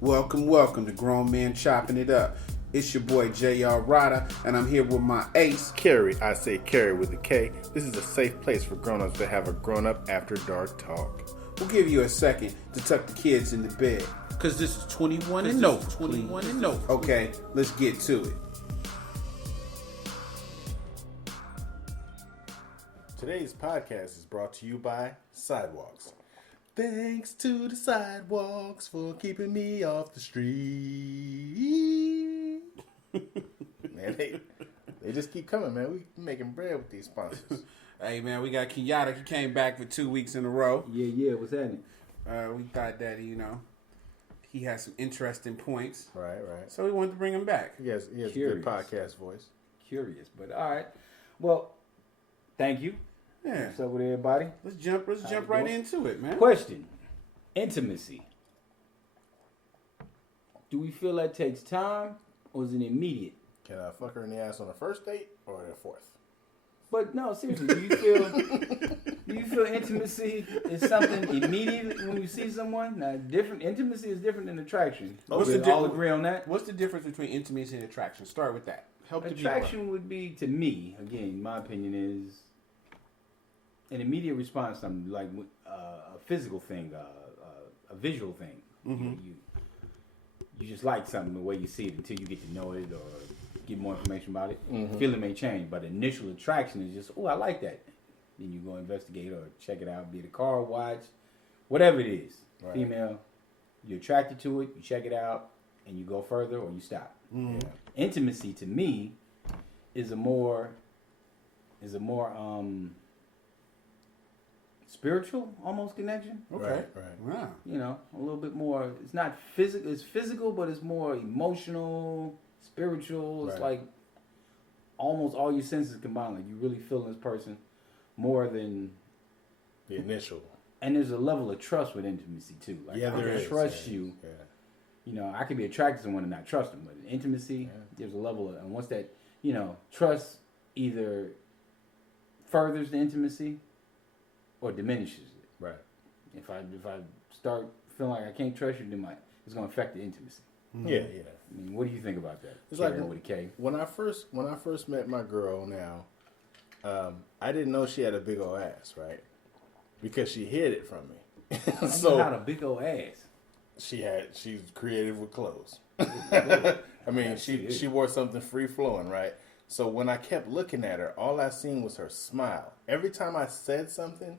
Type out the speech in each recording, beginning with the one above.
Welcome to Grown Men Chopping It Up. It's your boy J.R. Rada, and I'm here with my ace, Carrie. I say Carrie with a K. This is a safe place for grown-ups to have a grown-up after dark talk. We'll give you a second to tuck the kids into bed, because this is 21 and no. 21 and no. Okay, let's get to it. Today's podcast is brought to you by Sidewalks. Thanks to the sidewalks for keeping me off the street. Man, they just keep coming, man. We making bread with these sponsors. Hey, man, we got Kenyatta. He came back for 2 weeks in a row. Yeah, what's happening? We thought that, he had some interesting points. Right. So we wanted to bring him back. He has a good podcast voice. Curious, but all right. Well, thank you. Yeah. What's up with everybody? Let's jump right into it, man. Question. Intimacy. Do we feel that takes time or is it immediate? Can I fuck her in the ass on the first date or the fourth? But no, seriously, do you feel intimacy is something immediate when you see someone? Now, intimacy is different than attraction. We all agree on that? What's the difference between intimacy and attraction? Start with that. Attraction would be, to me, again, my opinion is an immediate response to something like a physical thing, a visual thing. Mm-hmm. You just like something the way you see it until you get to know it or get more information about it. Mm-hmm. Feeling may change, but initial attraction is just, I like that. Then you go investigate or check it out, be it a car, watch, whatever it is. Right. Female, you're attracted to it, you check it out, and you go further or you stop. Mm-hmm. Yeah. Intimacy to me is a more spiritual almost connection. Okay. Right. Wow. A little bit more. It's not physical. It's physical, but it's more emotional, spiritual. It's like almost all your senses combined. Like you really feel this person more than the initial. And there's a level of trust with intimacy too. Like I can trust you. Yeah. I could be attracted to someone and not trust them, but in intimacy, there's a level of, and once that, trust either furthers the intimacy or diminishes it. Right. If I start feeling like I can't trust you, then it's going to affect the intimacy. Mm-hmm. Yeah. I mean, what do you think about that? It's like with a K. When I first met my girl now, I didn't know she had a big old ass, right? Because she hid it from me. So not a big old ass. She's creative with clothes. I mean, she wore something free flowing, right? So when I kept looking at her, all I seen was her smile. Every time I said something,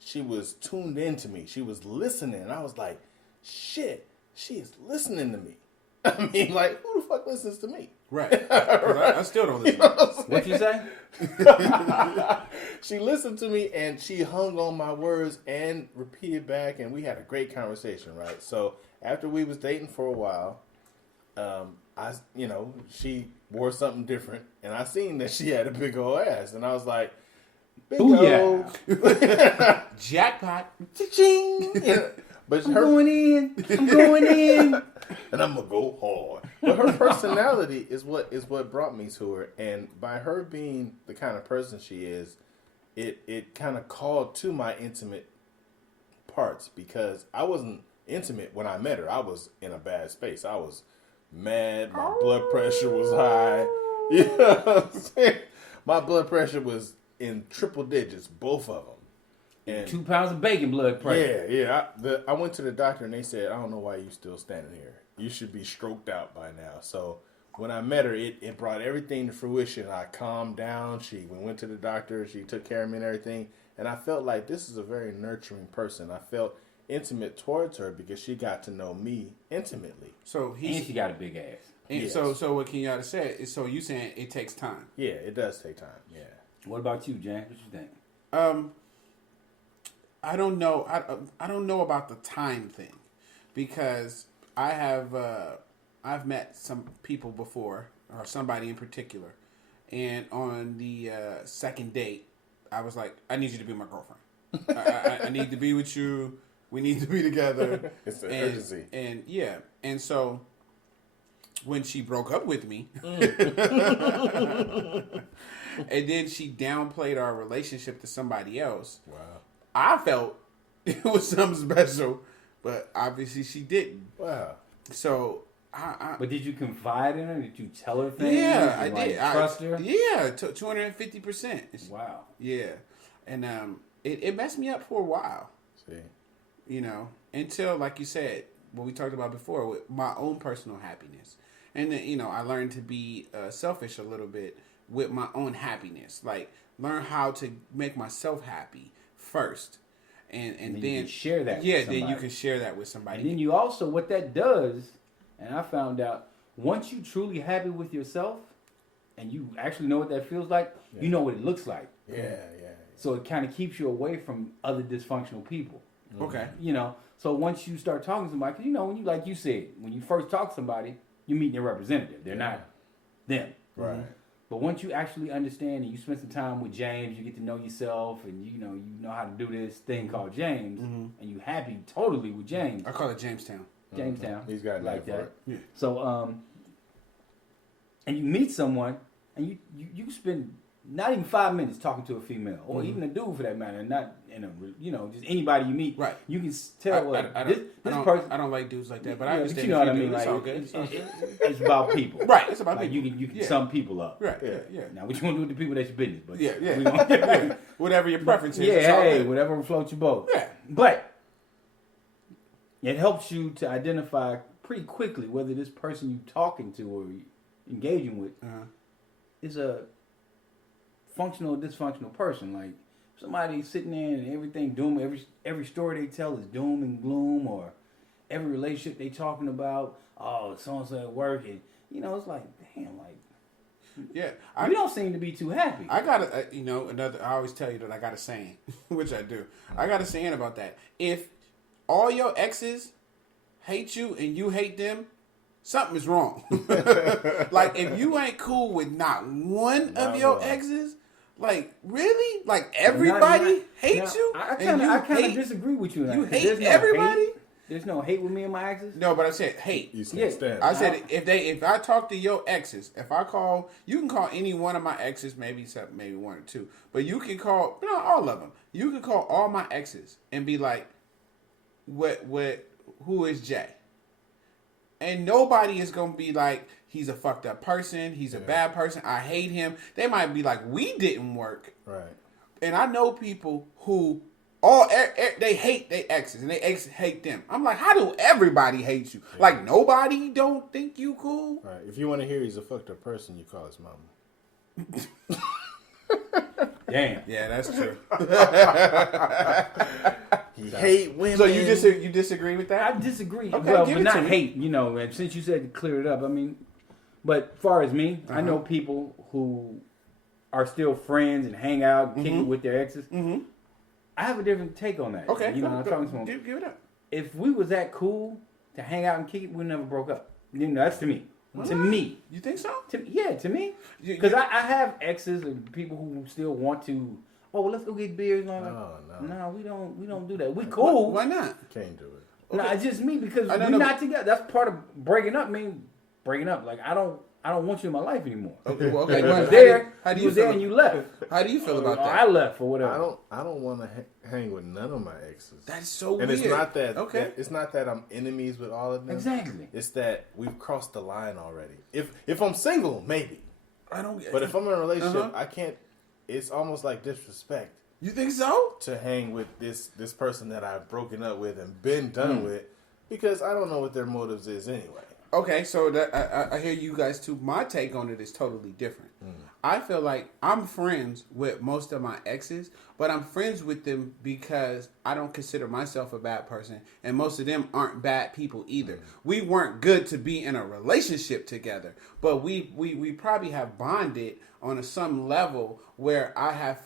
she was tuned into me. She was listening. And I was like, shit, she is listening to me. I mean, like, who the fuck listens to me? Right. I still don't listen. What you say? She listened to me and she hung on my words and repeated back, and we had a great conversation, right? So after we was dating for a while, she wore something different, and I seen that she had a big old ass, and I was like, Booyah. Jackpot. Cha-ching. But I'm going in, and I'm gonna go hard. But her personality is what brought me to her, and by her being the kind of person she is, it kind of called to my intimate parts, because I wasn't intimate when I met her. I was in a bad space. I was mad. My blood pressure was high. You know what I'm saying? My blood pressure was in triple digits, both of them. And 2 pounds of bacon blood pressure. Yeah. I went to the doctor and they said, I don't know why you still standing here. You should be stroked out by now. So when I met her, it brought everything to fruition. I calmed down. We went to the doctor. She took care of me and everything. And I felt like this is a very nurturing person. I felt intimate towards her because she got to know me intimately. And she got a big ass. And yes. So what Kenyatta said is, so you saying it takes time? Yeah, it does take time. Yeah. What about you, Jan? What you think? I don't know. I don't know about the time thing, because I've met some people before, or somebody in particular, and on the second date, I was like, I need you to be my girlfriend. I need to be with you. We need to be together. It's an urgency. And so when she broke up with me, and then she downplayed our relationship to somebody else. Wow. I felt it was something special, but obviously she didn't. Wow. So But did you confide in her? Did you tell her things? Yeah, I like, did. Trust her? Yeah, 250%. Wow. Yeah, and it messed me up for a while. See. You know, until like you said, what we talked about before, with my own personal happiness, and then, you know, I learned to be selfish a little bit with my own happiness. Like learn how to make myself happy first, and then you can share that. Yeah, with somebody. then you can share that with somebody. And then you also, what that does, and I found out, once you truly happy with yourself, and you actually know what that feels like, you know what it looks like. Yeah. So it kind of keeps you away from other dysfunctional people. Okay. You know, so once you start talking to somebody, because you know, when you, like you said, when you first talk to somebody, you meet their representative. They're not them. Right. But once you actually understand and you spend some time with James, you get to know yourself, and you know how to do this thing called James, and you happy totally with James. I call it Jamestown. Jamestown. He's got like that. It. Yeah. So, and you meet someone, and you spend not even 5 minutes talking to a female, or even a dude for that matter, not in a, you know, just anybody you meet. Right. You can tell I this person. I don't like dudes like that, but I Yeah, understand. you know what I mean. It's Like, all good. It's all good. it's about people. Right. It's about Like people. you can Yeah. sum people up. Right. Yeah. Now, what you want to do with the people, that's your business. But Yeah. we gonna- Whatever your preference is. yeah, it's all hey, good. whatever floats your boat. Yeah. But it helps you to identify pretty quickly whether this person you're talking to or engaging with is a functional or dysfunctional person. Like somebody sitting there and everything doom, every story they tell is doom and gloom, or every relationship they talking about, oh, so and so at work, and you know, it's like, damn, like, Yeah. you don't seem to be too happy. I got a, you know, another. I always tell you that I got a saying, which I do. I got a saying about that. If all your exes hate you and you hate them, something is wrong. Like if you ain't cool with not one of your exes, like really, like everybody hates you. I kind of disagree with you. You Like, hate there's no everybody. hate. There's no hate with me and my exes. No, but I said hate. You Yeah. can't stand. I said if I talk to your exes, if I call, you can call any one of my exes, maybe one or two, but you can call all of them. You can call all my exes and be like, who is Jay? And nobody is gonna be like, he's a fucked up person, he's a bad person, I hate him. They might be like, we didn't work. Right. And I know people who they hate their exes and they exes hate them. I'm like, how do everybody hate you? Yeah. Like nobody don't think you cool? Right. If you want to hear he's a fucked up person, you call his mama. Damn. Yeah, that's true. He hate women. So you disagree with that? I disagree. Okay, well, give but it not to me. hate. You know, and since you said to clear it up, I mean, but far as me, I know people who are still friends and hang out, and kick it with their exes. Mm-hmm. I have a different take on that. Okay, you know, I'm talking to them. Give it up. If we was that cool to hang out and kick it, we never broke up. You know, that's to me. What? To me. You think so? To me. Because I have exes and people who still want to. Oh, let's go get beers. No. No, we don't do that. We cool. Why not? Can't do it. Okay. No, it's just me because we're know, not together. That's part of breaking up. Breaking up. Like I don't want you in my life anymore. Okay, well, okay. You was there. How do you was there and you left. How do you feel about that? I left or whatever. I don't want to hang with none of my exes. That's so and weird. it's not that. Okay. It's not that I'm enemies with all of them. Exactly. It's that we've crossed the line already. If I'm single, maybe. I don't. But if I'm in a relationship, I can't. It's almost like disrespect. You think so? To hang with this person that I've broken up with and been done with, because I don't know what their motives is anyway. Okay, so that I hear you guys too. My take on it is totally different. I feel like I'm friends with most of my exes, but I'm friends with them because I don't consider myself a bad person, and most of them aren't bad people either. We weren't good to be in a relationship together, but we probably have bonded on some level where I have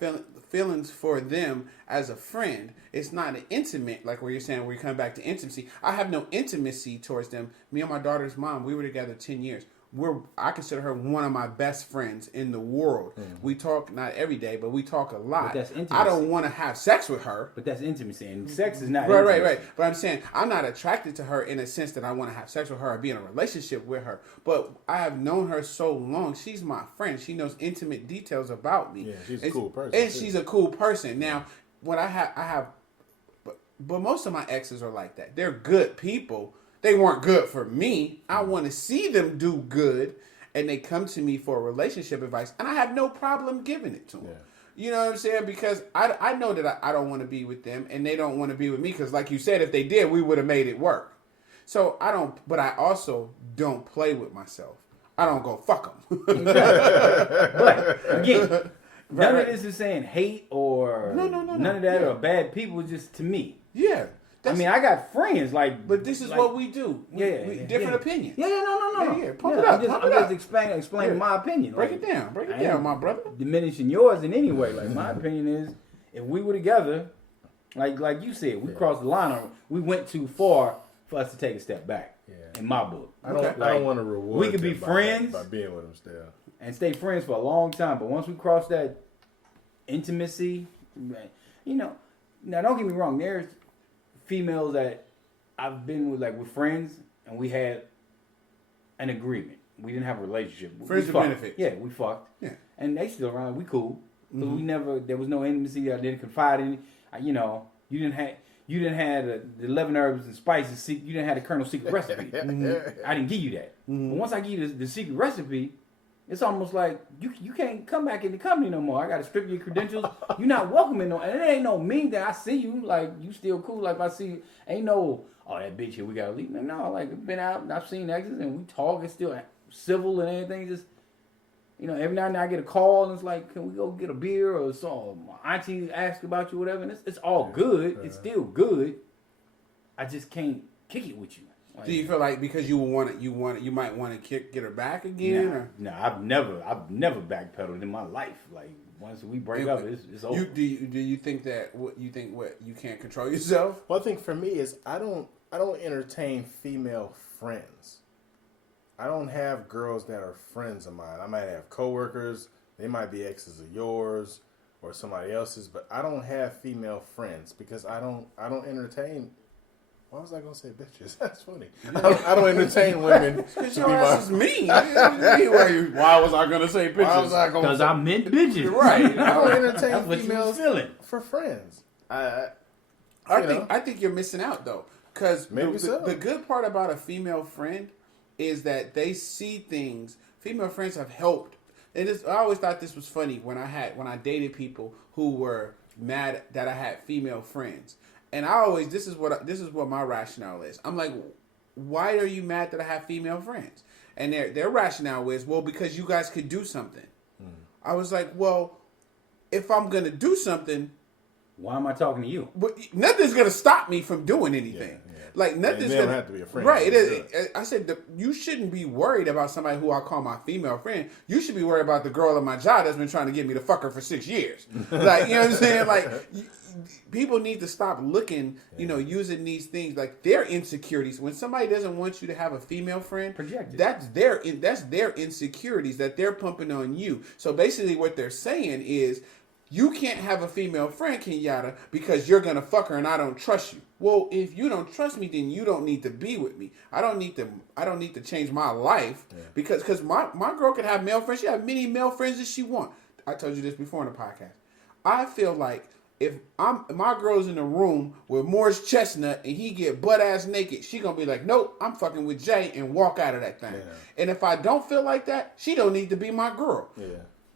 feelings for them as a friend. It's not an intimate, like where you're saying, where you come back to intimacy. I have no intimacy towards them. Me and my daughter's mom, we were together 10 years. I consider her one of my best friends in the world. We talk not every day, but we talk a lot. But that's intimacy. I don't want to have sex with her. But that's intimacy, and sex is not Right. But I'm saying I'm not attracted to her in a sense that I want to have sex with her or be in a relationship with her. But I have known her so long. She's my friend. She knows intimate details about me. Yeah, she's a cool person. And she's a cool person. Now, what I have, but most of my exes are like that. They're good people. they weren't good for me. I want to see them do good, and they come to me for relationship advice, and I have no problem giving it to them. Yeah. You know what I'm saying? Because I know that I don't want to be with them, and they don't want to be with me. Because, like you said, if they did, we would have made it work. So I don't. But I also don't play with myself. I don't go fuck them. But again, none of this is saying hate or none of that or bad people. Just to me. Yeah. I mean, I got friends like, but this is like, what we do. We different opinions. Yeah, no. Yeah. Pump it up. I'm just explaining my opinion. Break it down, my brother. Diminishing yours in any way. Like my opinion is, if we were together, like you said, we crossed the line. Or we went too far for us to take a step back. Yeah. In my book, I don't want to reward. We could be friends by being with them still, and stay friends for a long time. But once we cross that intimacy, now don't get me wrong. There's females that I've been with friends, and we had an agreement. We didn't have a relationship. Friends with benefits. Yeah, we fucked. Yeah, and they still around. We cool, but we never. There was no intimacy. I didn't confide in. You didn't have the 11 herbs and spices. You didn't have the Colonel's secret recipe. I didn't give you that. But once I give you the secret recipe, it's almost like you can't come back in the company no more. I got to strip your credentials. You're not welcome in no. And it ain't no mean that I see you like you still cool. Like if I see you, ain't no that bitch here we gotta leave. No, like been out. I've seen exes and we talk. It's still civil and everything. Just every now and then I get a call and it's like, can we go get a beer or so? My auntie asks about you, whatever. And it's all good. It's still good. I just can't kick it with you. Like, do you feel like because you might want to get her back again? No, I've never backpedaled in my life. Like once we break up, it's over. Do you think that you can't control yourself? Well, I think for me is I don't entertain female friends. I don't have girls that are friends of mine. I might have coworkers. They might be exes of yours or somebody else's, but I don't have female friends because I don't entertain. Why was I gonna say bitches? That's funny. I don't entertain women. Because your ass is mean. Why was I gonna say bitches? Because I meant bitches. Right. I don't entertain females for friends. I think you're missing out though. Because the good part about a female friend is that they see things. Female friends have helped. And I always thought this was funny when I dated people who were mad that I had female friends. And this is what my rationale is. I'm like, why are you mad that I have female friends? And their rationale is, well, because you guys could do something. I was like, well, if I'm gonna do something, why am I talking to you? But nothing's gonna stop me from doing anything. Yeah. Like nothing's gonna have to be a friend. Right. I said you shouldn't be worried about somebody who I call my female friend. You should be worried about the girl at my job that's been trying to get me to fuck her for 6 years. Like, you know what I'm saying? Like, people need to stop looking, using these things like their insecurities. When somebody doesn't want you to have a female friend, that's their insecurities that they're pumping on you. So basically, what they're saying is, you can't have a female friend, Kenyatta, because you're gonna fuck her and I don't trust you. Well, if you don't trust me, then you don't need to be with me. I don't need to change my life because my girl could have male friends. She have many male friends as she want. I told you this before in the podcast. I feel like if my girl's in a room with Morris Chestnut and he get butt ass naked, she gonna be like, nope, I'm fucking with Jay and walk out of that thing. Yeah. And if I don't feel like that, she don't need to be my girl. Yeah.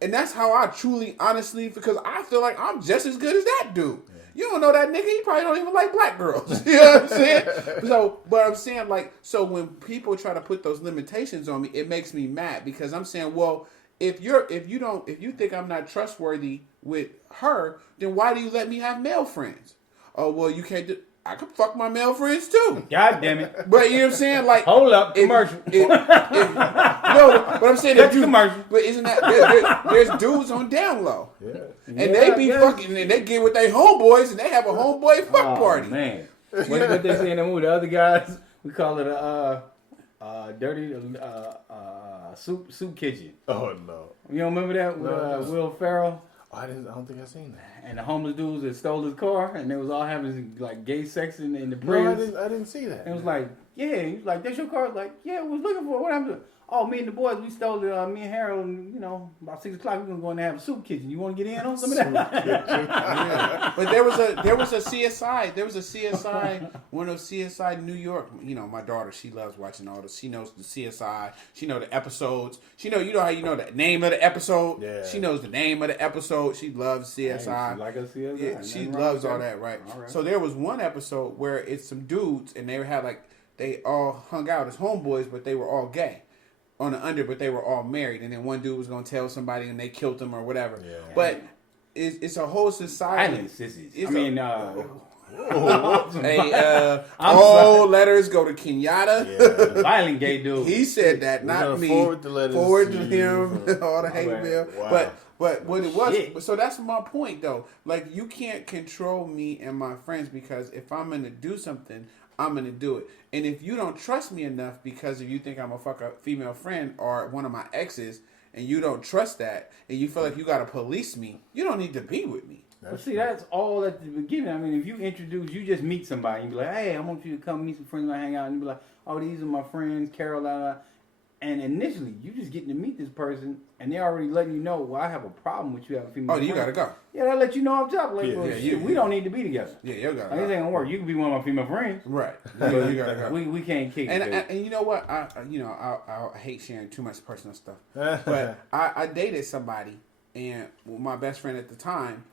And that's how I truly, honestly, because I feel like I'm just as good as that dude. Yeah. You don't know that nigga, he probably don't even like black girls. You know what I'm saying? But I'm saying, like, so when people try to put those limitations on me, it makes me mad because I'm saying, well, if you think I'm not trustworthy with her, then why do you let me have male friends? Oh, well, you can't do. I could fuck my male friends too. God damn it! But you know what I'm saying? Like, hold up, commercial. No, but I'm saying that's commercial. But isn't that there's dudes on down low, and they be fucking, and they get with their homeboys, and they have a homeboy fuck party. Man, what they say in the movie? The other guys, we call it a dirty soup kitchen. Oh no! You don't remember that with Will Ferrell? I don't think I've seen that. And the homeless dudes that stole his car, and they was all having like gay sex in the prison. No, I didn't see that. And it was like, yeah, he was like, that's your car? Like, yeah, I was looking for it. What happened to it? oh, me and the boys, we stole it. Me and Harold, you know, about 6 o'clock, we're gonna go in there and have a soup kitchen. You want to get in on some of that? Yeah. But there was a CSI. There was a CSI. One of CSI New York. You know, my daughter, she loves watching all this. She knows the CSI. She know the episodes. She know, you know how you know the name of the episode. Yeah. She knows the name of the episode. She loves CSI. Hey, she like a CSI. Yeah, she loves all that, right? So there was one episode where it's some dudes and they had like they all hung out as homeboys, but they were all gay. On the under, but they were all married, and then one dude was gonna tell somebody, and they killed him or whatever. Yeah. But it's a whole society. All letters go to Kenyatta. Yeah. Violent gay dude. He said that, not me. Forward to him. All the hate mail. Wow. But what it was, so that's my point though. Like, you can't control me and my friends, because if I'm gonna do something, I'm going to do it. And if you don't trust me enough because if you think I'm a female friend or one of my exes, and you don't trust that, and you feel like you got to police me, you don't need to be with me. That's all at the beginning. I mean, if you just meet somebody, you be like, hey, I want you to come meet some friends and hang out. And you be like, oh, these are my friends, Carol, and initially, you just getting to meet this person, and they're already letting you know, well, I have a problem with you having a female friend. You got to go. Yeah, they'll let you know off top. Like, we don't need to be together. Yeah, you got to go. This ain't going to work. You can be one of my female friends. Right. You got to go. We can't kick it. And you know what? I hate sharing too much personal stuff. But I dated somebody, and my best friend at the time,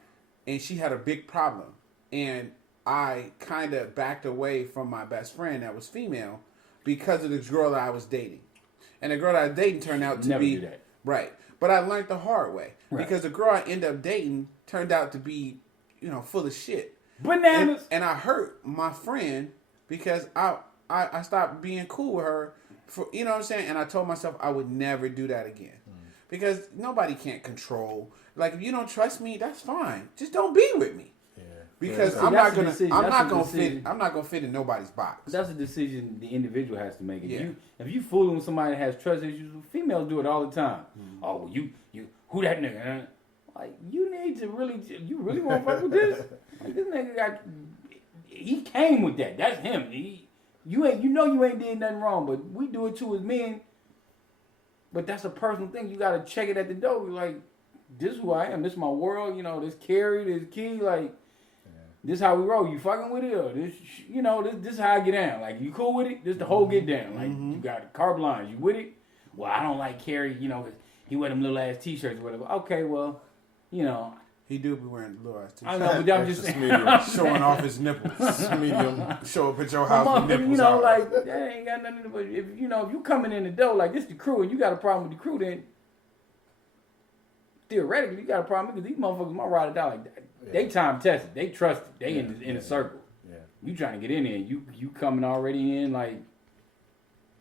and she had a big problem. And I kind of backed away from my best friend that was female because of the girl that I was dating. And the girl I was dating turned out to be... Right. But I learned the hard way. Right. Because the girl I ended up dating turned out to be, full of shit. Bananas! And I hurt my friend because I stopped being cool with her. You know what I'm saying? And I told myself I would never do that again. Because nobody can't control. Like, if you don't trust me, that's fine. Just don't be with me. Because I'm not gonna fit in nobody's box. That's a decision the individual has to make. If you fooling with somebody that has trust issues, females do it all the time. Mm-hmm. Oh, you who that nigga? Like, you really want to fuck with this? Like, this nigga he came with that. That's him. You ain't did nothing wrong, but we do it too as men. But that's a personal thing. You gotta check it at the door. Like, this is who I am. This is my world. This Carrie, this Key, like. This how we roll. You fucking with it, or this is how I get down. Like, you cool with it? This the whole get down. Like, you got carte blanche. You with it? Well, I don't like Carrie. He wear them little ass t-shirts or whatever. Okay, well, he do be wearing little ass t-shirts. I know, but I'm just saying, showing off his nipples. Medium. Show up at your house with nipples out. Like, that ain't got nothing to do with it. If you coming in the door like this the crew, and you got a problem with the crew, then theoretically you got a problem because these motherfuckers might ride it out like that. They time tested. They trusted. They in a circle. Yeah. You trying to get in there. You coming already in like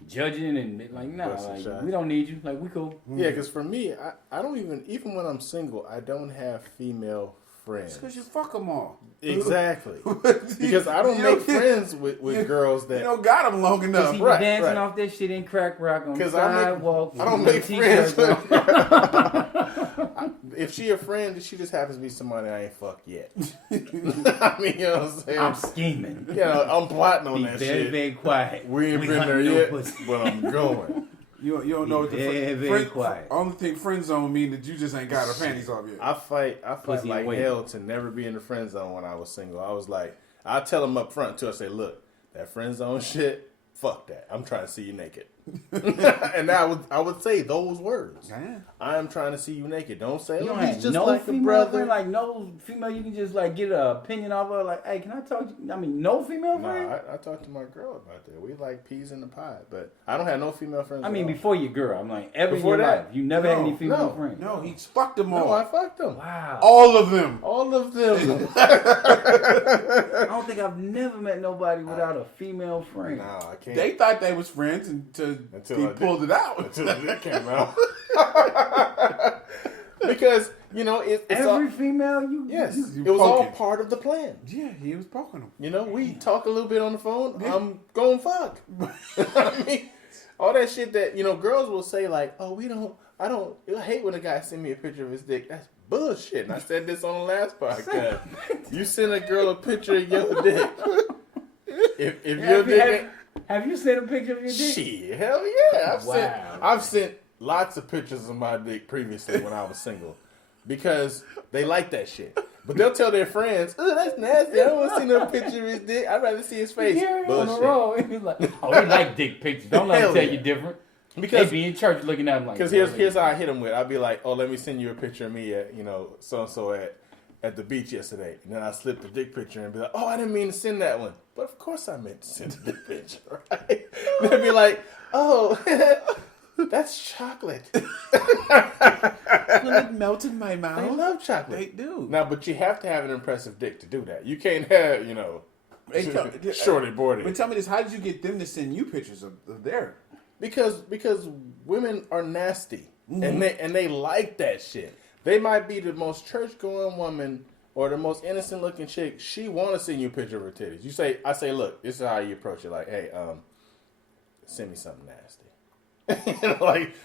judging and like, nah, like, we don't need you. Like, we cool. Yeah, because for me, I don't even when I'm single, I don't have female friends. Because you fuck them all. Exactly. Because I don't make friends with girls that... You don't got them long enough. Right, dancing off that shit in crack rock on the sidewalk. I don't make friends with... If she a friend, she just happens to be somebody I ain't fucked yet. I mean, you know what I'm saying? I'm scheming. Yeah, I'm plotting on that shit. Be very quiet. We ain't been there yet, but I'm going. You don't know what the very quiet. Only thing friend zone mean that you just ain't got her panties off yet. I fight like hell to never be in the friend zone when I was single. I was like, I tell them up front too. I say, look, that friend zone shit, fuck that. I'm trying to see you naked. And I would say those words. Yeah. I am trying to see you naked. Don't say, oh, he's just like a brother. Friend, like no female you can just like get an opinion off of. Like, hey, can I talk to you? I mean, no female friend? No, I talked to my girl about that. We like peas in the pot. But I don't have no female friends. I mean, before your girl. I'm like, ever in your life, you never had any female friends? No, he fucked them all. No, I fucked them. Wow. All of them. All of them. I don't think I've never met nobody without a female friend. No, I can't. They thought they was friends until he pulled it out. Until it came out. Because, it's every female it was all part of the plan. Yeah, he was poking them. We talk a little bit on the phone. Yeah. I'm going fuck. I mean, all that shit that, girls will say like, oh, I hate when a guy send me a picture of his dick. That's bullshit. And I said this on the last podcast. You send a girl a picture of your dick. If your dick Have you sent a picture of your dick? Shit, hell yeah. I've sent lots of pictures of my dick previously when I was single because they like that shit. But they'll tell their friends, "Oh, that's nasty. I don't want to see no picture of his dick. I'd rather see his face." Bullshit. On the road. Like, oh, we like dick pictures. Don't let them tell you different. Because they be in church looking at them like. Because here's how I hit them with. I'd be like, "Oh, let me send you a picture of me at so and so at the beach yesterday." And then I slip the dick picture and be like, "Oh, I didn't mean to send that one." But of course I meant to send the dick picture, right? They'd be like, "Oh, that's chocolate." Well, it melted my mouth. They love chocolate. They do. Now, but you have to have an impressive dick to do that. You can't have, shorty boardy. But tell me this: how did you get them to send you pictures of their? Because women are nasty, and they like that shit. They might be the most church going woman or the most innocent looking chick. She want to send you a picture of her titties. I say, look, this is how you approach it. Like, hey, send me something nasty. Like,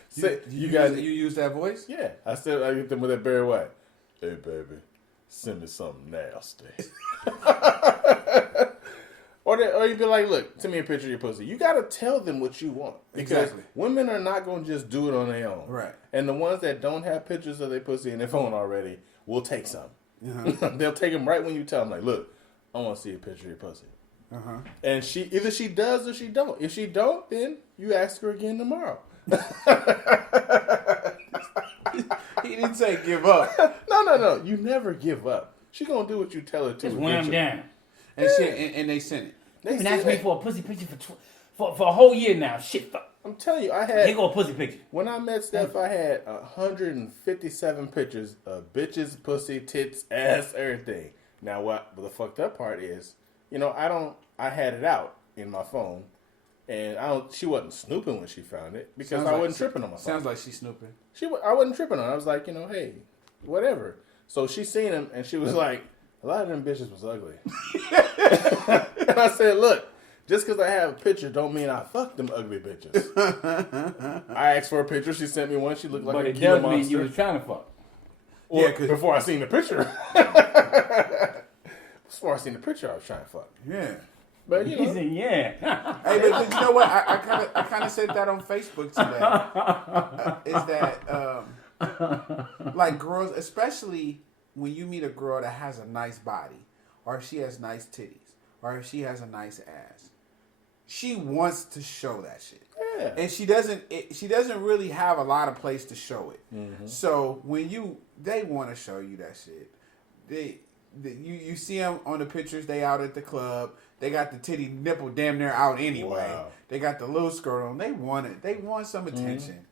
you use that voice? Yeah, I get them with that Barry White. Hey, baby, send me something nasty. Or you be like, look, send me a picture of your pussy. You got to tell them what you want. Because women are not going to just do it on their own. Right. And the ones that don't have pictures of their pussy in their phone already will take some. Uh-huh. They'll take them right when you tell them, like, look, I want to see a picture of your pussy. Uh-huh. And either she does or she don't. If she don't, then you ask her again tomorrow. He didn't say give up. No. You never give up. She going to do what you tell her to. Just wham down. And, and they sent it. They've been asking me for a pussy picture for a whole year now. Shit, fuck. I'm telling you, Here go a pussy picture. When I met Steph, I had 157 pictures of bitches, pussy, tits, ass, everything. Now, what the fucked up part is, I had it out in my phone, and she wasn't snooping when she found it because I wasn't tripping on my phone. Sounds like she's snooping. I wasn't tripping on it. I was like, hey, whatever. So she seen him, and she was like, a lot of them bitches was ugly. And I said, look, just because I have a picture don't mean I fucked them ugly bitches. I asked for a picture. She sent me one. She looked like a Gila monster. But it doesn't mean you was trying to fuck. Well, before I seen the picture. Before I seen the picture, I was trying to fuck. Yeah. But, He said, yeah. Hey, but you know what? I kind of said that on Facebook today. Is that, like, girls, especially when you meet a girl that has a nice body, or if she has nice titties, or if she has a nice ass, she wants to show that shit. Yeah. And she doesn't really have a lot of place to show it. Mm-hmm. So when they want to show you that shit. You see them on the pictures. They out at the club. They got the titty nipple damn near out anyway. Wow. They got the little skirt on. They want it. They want some attention. Mm-hmm.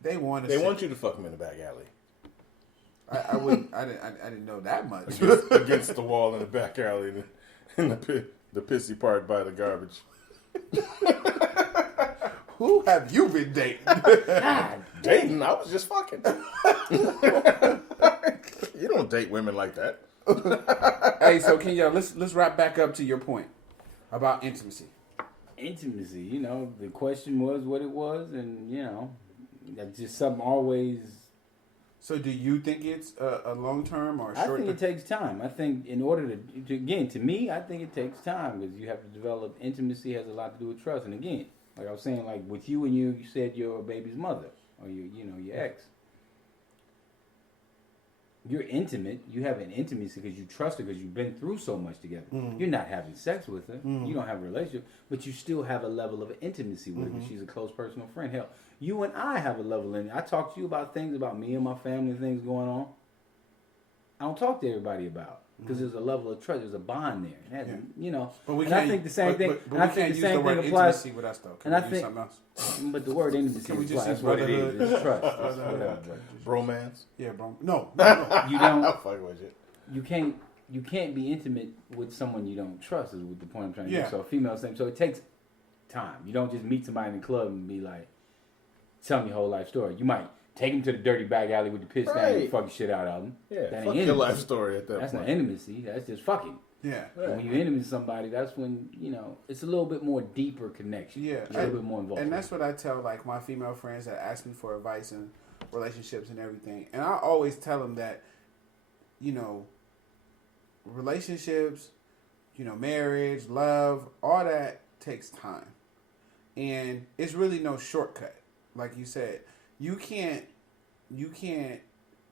They want you to fuck them in the back alley. I wouldn't. I didn't know that much. Against the wall in the back alley, in the pissy part by the garbage. Who have you been dating? Dating? I was just fucking. You don't date women like that. Hey, so let's wrap back up to your point about intimacy. Intimacy, the question was what it was, and that's just something always. So do you think it's a long-term or short? I think it takes time. I think in order to me, I think it takes time because you have to develop intimacy. Has a lot to do with trust. And again, like I was saying, like with you and you said you're a baby's mother or your ex. You're intimate. You have an intimacy because you trust her because you've been through so much together. Mm-hmm. You're not having sex with her. Mm-hmm. You don't have a relationship, but you still have a level of intimacy with her. She's a close personal friend. Hell, you and I have a level in it. I talk to you about things about me and my family, things going on. I don't talk to everybody about because there's a level of trust. There's a bond there. It has, But we and I think the same thing. But we can't use the word intimacy with us though. Can we use something else? But the word intimacy is that's what it is. It's trust. Whatever. Bromance. Yeah, bro. No. You don't. I'll fuck with you. You can't be intimate with someone you don't trust. Is what the point I'm trying to do. So female same. So it takes time. You don't just meet somebody in the club and be like, tell me your whole life story. You might take him to the dirty back alley with the piss down and fuck the shit out of him. Yeah, that fuck your life story at that point. That's not intimacy. That's just fucking. Yeah. When you're intimate with somebody, that's when, it's a little bit more deeper connection. Yeah. A little bit more involved. And that's what I tell, like, my female friends that ask me for advice in relationships and everything. And I always tell them that, relationships, marriage, love, all that takes time, and it's really no shortcut. Like you said, you can't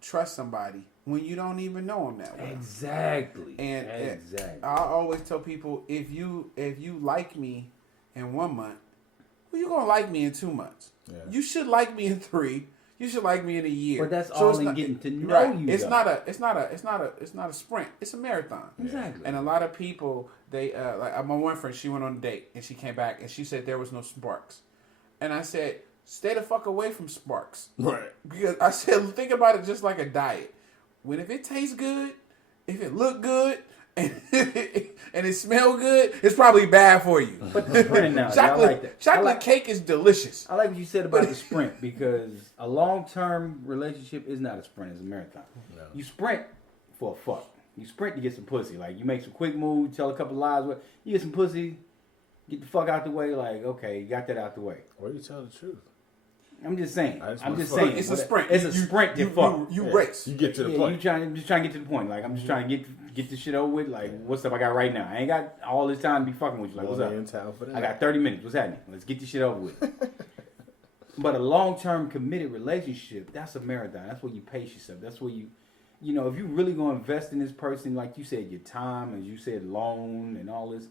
trust somebody when you don't even know them that well. Exactly. And I always tell people, if you like me in 1 month, well, you're gonna like me in 2 months. Yeah. You should like me in 3. You should like me in a year. But that's all in getting to know you. It's not a sprint. It's a marathon. Exactly. And a lot of people, they like my one friend, she went on a date and she came back and she said there was no sparks, and I said, stay the fuck away from sparks. Right. Because I said, think about it just like a diet. If it tastes good, if it look good, and it smell good, it's probably bad for you. But the sprint now, chocolate cake is delicious. I like what you said about the sprint, because a long-term relationship is not a sprint; it's a marathon. No. You sprint for a fuck. You sprint to get some pussy. Like, you make some quick moves, tell a couple lies, you get some pussy, get the fuck out the way. Like, okay, you got that out the way. Or you tell the truth. I'm just saying. It's a sprint. It's a sprint. You race. You get to the point. I'm just trying to get to the point. Like, I'm just trying to get this shit over with. Like, what's up I got right now? I ain't got all this time to be fucking with you. Like, what's up? I got 30 minutes. What's happening? Let's get this shit over with. But a long-term committed relationship, that's a marathon. That's where you pace yourself. That's where you know, if you really going to invest in this person, like you said, your time, as you said, loan and all this,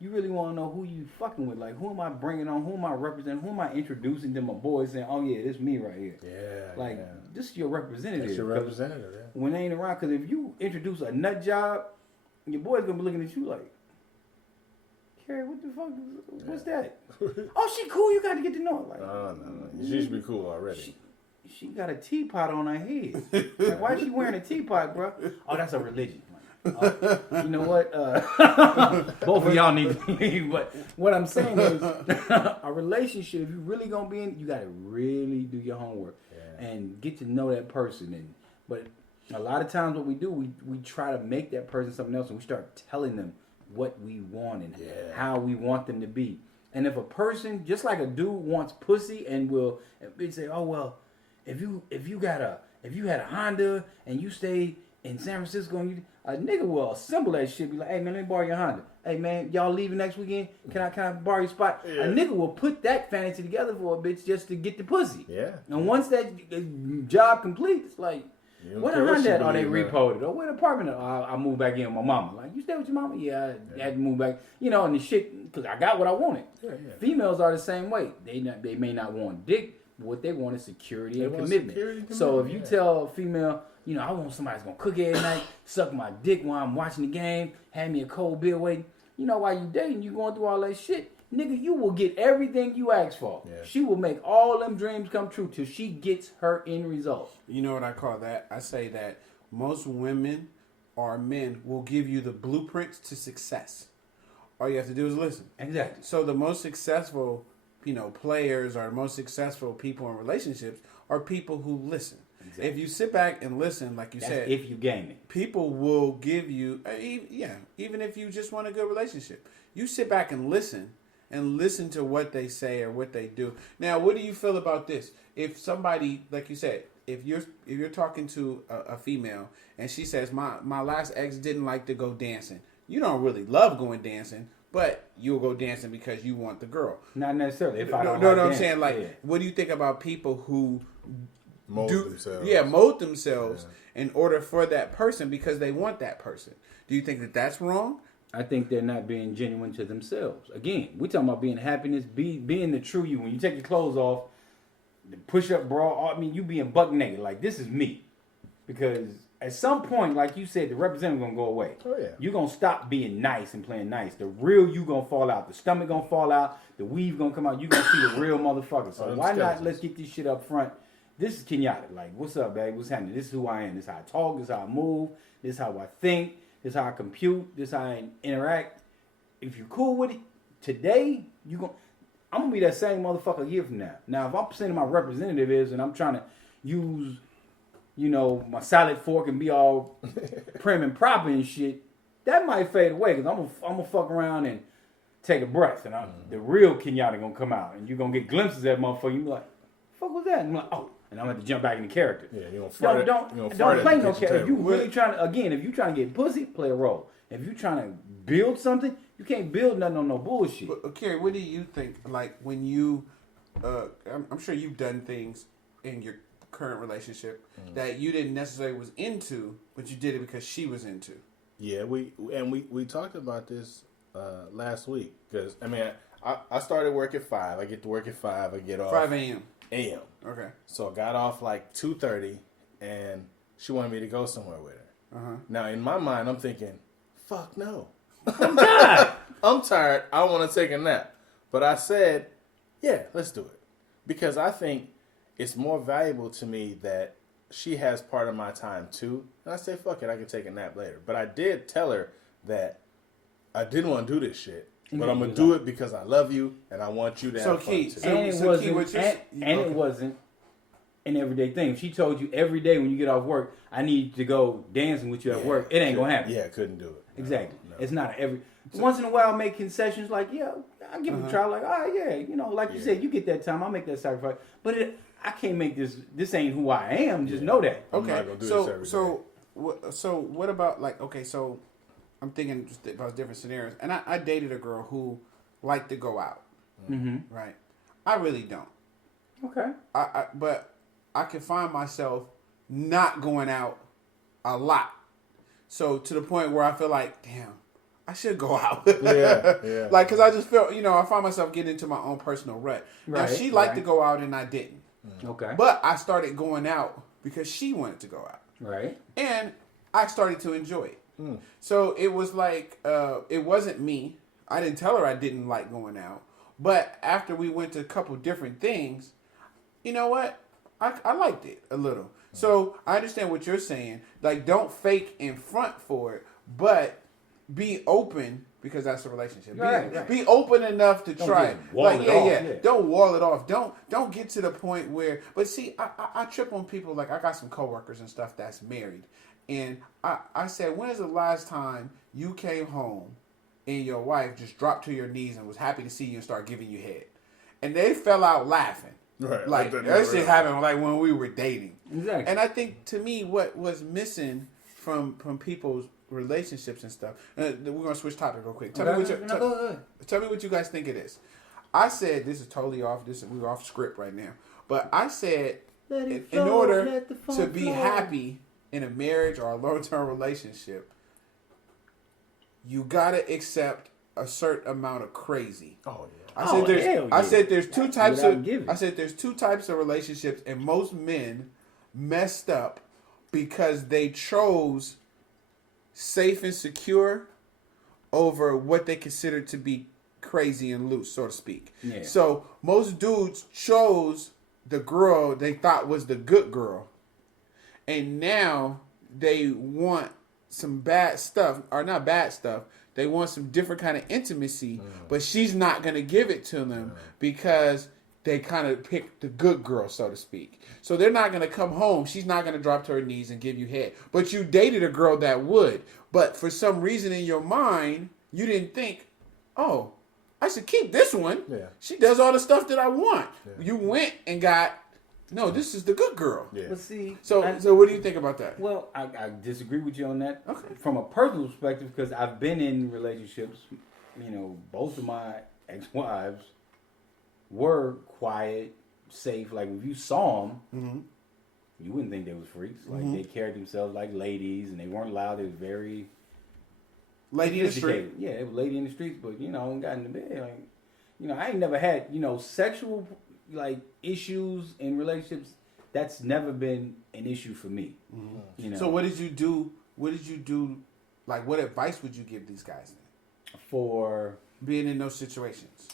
you really want to know who you fucking with. Like, who am I bringing on? Who am I representing? Who am I introducing to my boys saying, oh, yeah, this me right here. Yeah. Like, this is your representative. That's your representative, yeah. When they ain't around, because if you introduce a nut job, your boy's going to be looking at you like, Carrie, what the fuck? What's that? Oh, she cool. You got to get to know her. Like, no. She should be cool already. She got a teapot on her head. Like, why is she wearing a teapot, bro? Oh, that's a religion. You know what? Both of y'all need to leave. But what I'm saying is, a relationship, if you really gonna be in, you gotta really do your homework and get to know that person. But a lot of times, what we do, we try to make that person something else, and we start telling them what we want and how we want them to be. And if a person, just like a dude wants pussy, and will say, oh well, if you had a Honda and you stayed in San Francisco, and a nigga will assemble that shit. Be like, hey man, let me borrow your Honda. Hey man, y'all leaving next weekend? Can I borrow your spot? Yeah. A nigga will put that fantasy together for a bitch just to get the pussy. Yeah. And once that job completes, it's like, where the Honda at? Oh, they repoed it. Or where the apartment at? Oh, I moved back in with my mama. Like, you stay with your mama? Yeah, I had to move back. You know, and the shit, because I got what I wanted. Yeah. Females are the same way. They may not want dick, but what they want is security and commitment. So if you tell a female, you know, I want somebody that's going to cook every night, suck my dick while I'm watching the game, have me a cold beer waiting. You know, while you dating, you going through all that shit, nigga, you will get everything you ask for. Yeah. She will make all them dreams come true till she gets her end result. You know what I call that? I say that most women or men will give you the blueprints to success. All you have to do is listen. Exactly. So the most successful, players or the most successful people in relationships are people who listen. Exactly. If you sit back and listen, like you said, if you game it, people will give you, even if you just want a good relationship, you sit back and listen to what they say or what they do. Now, what do you feel about this? If somebody, like you said, if you're talking to a female and she says, my last ex didn't like to go dancing, you don't really love going dancing, but you'll go dancing because you want the girl. Not necessarily. If I don't no, I'm saying, like, what do you think about people who mold themselves in order for that person because they want that person? Do you think that that's wrong? I think they're not being genuine to themselves. Again, we're talking about being happiness, being the true you. When you take your clothes off, the push-up bra, I mean, you being buck naked. Like, this is me. Because at some point, like you said, the representative going to go away. Oh, yeah. You're going to stop being nice and playing nice. The real you going to fall out. The stomach going to fall out. The weave going to come out. You're going to see the real motherfucker. So why not let's get this shit up front. This is Kenyatta. Like, what's up, babe? What's happening? This is who I am. This is how I talk. This is how I move. This is how I think. This is how I compute. This is how I interact. If you're cool with it, today, I'm going to be that same motherfucker a year from now. Now, if I'm saying my representative is and I'm trying to use, my salad fork and be all prim and proper and shit, that might fade away because I'm going to fuck around and take a breath. And the real Kenyatta going to come out. And you're going to get glimpses of that motherfucker. You be like, fuck was that? And I'm like, oh. And I'm going to have to jump back into character. Yeah, you don't play no character. If you really trying to, again, if you trying to get pussy, play a role. If you're trying to build something, you can't build nothing on no bullshit. But Kerry, what do you think? Like when you, I'm sure you've done things in your current relationship that you didn't necessarily was into, but you did it because she was into. Yeah, we talked about this last week because I mean I started work at 5. I get to work at 5. I get off 5 a.m. a.m. Okay. So I got off like 2:30, and she wanted me to go somewhere with her. Uh-huh. Now in my mind, I'm thinking, fuck no. I'm tired. I'm tired. I want to take a nap. But I said, yeah, let's do it. Because I think it's more valuable to me that she has part of my time too. And I said, fuck it, I can take a nap later. But I did tell her that I didn't want to do this shit. But I'm going to do it because I love you and I want you to have fun too. And it wasn't an everyday thing. If she told you every day when you get off work, I need to go dancing with you at work, it ain't going to happen. Yeah, I couldn't do it. Exactly. No. It's not every... Once in a while, I'll make concessions like, yeah, I'll give it a try. Like, oh, yeah, you know, like you said, you get that time, I'll make that sacrifice. But I can't make this ain't who I am. Just know that. Okay. I'm not gonna do this every day. So what about like, okay, so I'm thinking just about different scenarios. And I dated a girl who liked to go out. Mm-hmm. Right? I really don't. Okay. But I can find myself not going out a lot. So to the point where I feel like, damn, I should go out. Yeah. Like, because I just feel, I find myself getting into my own personal rut. Now, she liked to go out and I didn't. Okay. But I started going out because she wanted to go out. Right. And I started to enjoy it. So it was like, it wasn't me. I didn't tell her I didn't like going out. But after we went to a couple different things, you know what? I liked it a little. So I understand what you're saying. Like, don't fake in front for it, but be open because that's a relationship. Right. Be open enough to try it. Like, yeah. Don't wall it off. Don't get to the point where. But see, I trip on people. Like, I got some coworkers and stuff that's married, and I said, when is the last time you came home and your wife just dropped to your knees and was happy to see you and start giving you head? And they fell out laughing. Right. Like, that shit happened like when we were dating. Exactly. And I think, to me, what was missing from people's relationships and stuff. We're going to switch topic real quick. Tell me what you guys think it is. I said, this is totally off. We're off script right now. But I said, in order to be happy in a marriage or a long-term relationship, you got to accept a certain amount of crazy. Oh, yeah. I said there's two types of relationships, and most men messed up because they chose safe and secure over what they considered to be crazy and loose, so to speak. Yeah. So most dudes chose the girl they thought was the good girl, and now they want some bad stuff, or not bad stuff. They want some different kind of intimacy, but she's not going to give it to them because they kind of picked the good girl, so to speak. So they're not going to come home. She's not going to drop to her knees and give you head. But you dated a girl that would. But for some reason in your mind, you didn't think, oh, I should keep this one. Yeah. She does all the stuff that I want. Yeah. You went and got, no, this is the good girl. Yeah. But see, So what do you think about that? Well, I disagree with you on that. Okay. From a personal perspective, because I've been in relationships, both of my ex-wives were quiet, safe. Like, if you saw them, you wouldn't think they was freaks. Like, they carried themselves like ladies, and they weren't loud. They was very Lady in the street. Yeah, they were lady in the streets, but, got in the bed. Like, I ain't never had, sexual, like, issues in relationships. That's never been an issue for me. So what did you do? Like, what advice would you give these guys then? For being in those situations?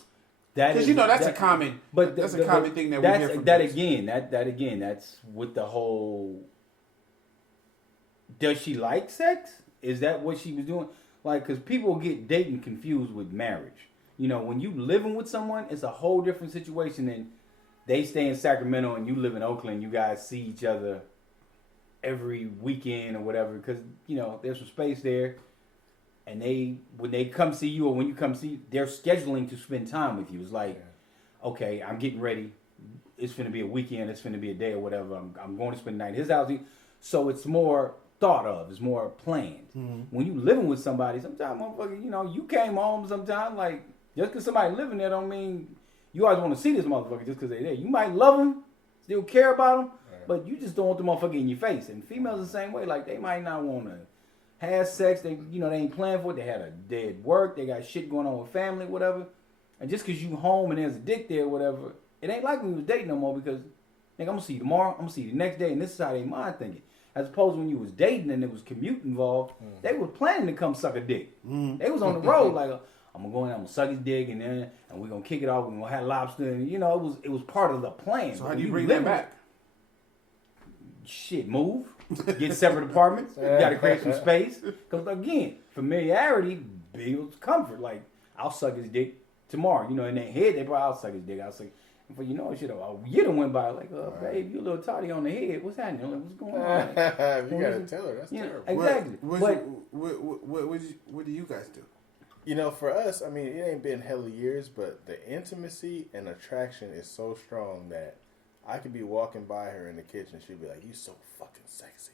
Because that's a common thing that we hear from that dudes. again. That's with the whole. Does she like sex? Is that what she was doing? Like, because people get dating confused with marriage. When you living with someone, it's a whole different situation than they stay in Sacramento and you live in Oakland. You guys see each other every weekend or whatever, because there's some space there. And when they come see you, or when you come see, they're scheduling to spend time with you. It's like, okay, I'm getting ready. It's going to be a weekend. It's going to be a day or whatever. I'm going to spend the night at his house. So it's more thought of. It's more planned. When you living with somebody, sometimes motherfucker, you came home sometimes, like, just because somebody living there don't mean you always want to see this motherfucker just because they're there. You might love them, still care about them, but you just don't want the motherfucker in your face. And females the same way. Like, they might not want to have sex. They ain't planning for it. They had a day at work. They got shit going on with family, whatever. And just because you home and there's a dick there, whatever, it ain't like when we was dating no more because, nigga, I'm going to see you tomorrow. I'm going to see you the next day. And this is how they mind thinking. As opposed to when you was dating and there was commute involved, they were planning to come suck a dick. They was on the road like, I'm going to go in, I'm going to suck his dick, and we're going to kick it off, we're going to have lobster. And, it was part of the plan. So how do you bring that back? Shit, move. Get separate apartments. You got to create some space. Because, again, familiarity builds comfort. Like, I'll suck his dick tomorrow. In their head, they probably, I'll suck his dick. I'll suck. But shit, a year done went by, like, babe, you a little toddy on the head. What's happening? Like, what's going on? Like, you gotta tell her. That's terrible. Exactly. What do you guys do? For us, I mean, it ain't been hella years, but the intimacy and attraction is so strong that I could be walking by her in the kitchen, she'd be like, "You so fucking sexy,"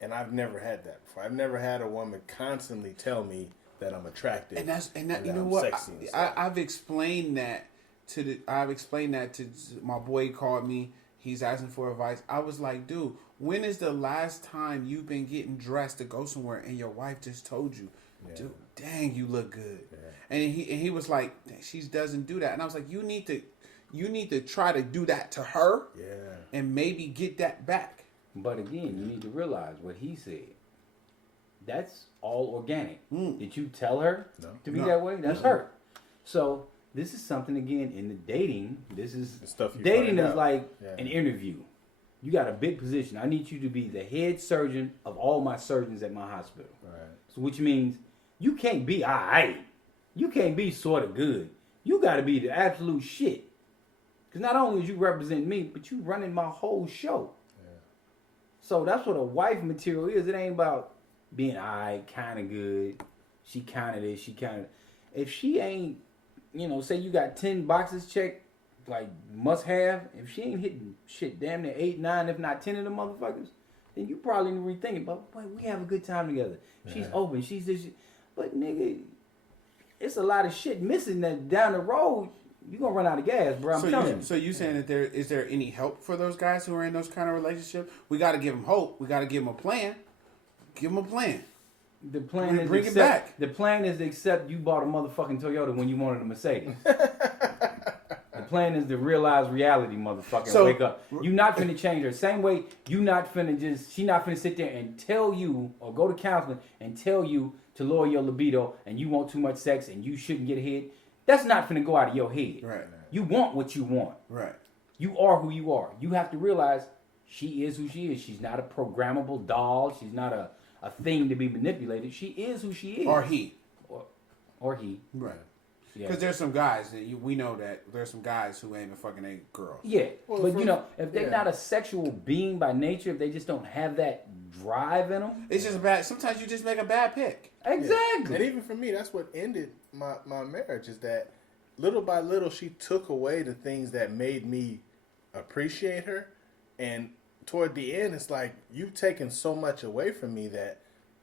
and I've never had that before. I've never had a woman constantly tell me that I'm attractive, and that you know what? I've explained that to my boy. Called me. He's asking for advice. I was like, dude, when is the last time you've been getting dressed to go somewhere and your wife just told you, dude, dang, you look good? Yeah. And he was like, she doesn't do that. And I was like, you need to try to do that to her, and maybe get that back. But again, you need to realize what he said. That's all organic. Did you tell her to be that way? That's her. So this is something, again, in the dating. This is stuff. Dating is like an interview. You got a big position. I need you to be the head surgeon of all my surgeons at my hospital. Right. So which means you can't be alright. You can't be sort of good. You got to be the absolute shit. Because not only is you representing me, but you running my whole show. Yeah. So that's what a wife material is. It ain't about being alright, kind of good. She kind of this, she kind of. If she ain't, say you got 10 boxes checked, like must have. If she ain't hitting shit damn near 8, 9, if not 10 of them motherfuckers, then you probably need to rethink it. But boy, we have a good time together. She's open. She's this. But nigga, it's a lot of shit missing that down the road. You gonna run out of gas, bro. I'm telling you. So you saying that is there any help for those guys who are in those kind of relationships? We got to give them hope. We got to give them a plan. Give them a plan. The plan is bring it back. The plan is to accept you bought a motherfucking Toyota when you wanted a Mercedes. The plan is to realize reality, motherfucker. So, wake up. You not finna change her. Same way she not finna sit there and tell you or go to counseling and tell you to lower your libido and you want too much sex and you shouldn't get ahead. That's not finna go out of your head. Right. You want what you want. Right. You are who you are. You have to realize she is who she is. She's not a programmable doll. She's not a thing to be manipulated. She is who she is. Or he. Or he. Right. Because there's some guys that we know that there's some guys who ain't even fucking ain't girls. Yeah. Well, but if they're not a sexual being by nature, if they just don't have that drive in them. It's just bad. Sometimes you just make a bad pick. Exactly. Yeah. And even for me, that's what ended my marriage, is that little by little she took away the things that made me appreciate her. And toward the end, it's like, you've taken so much away from me that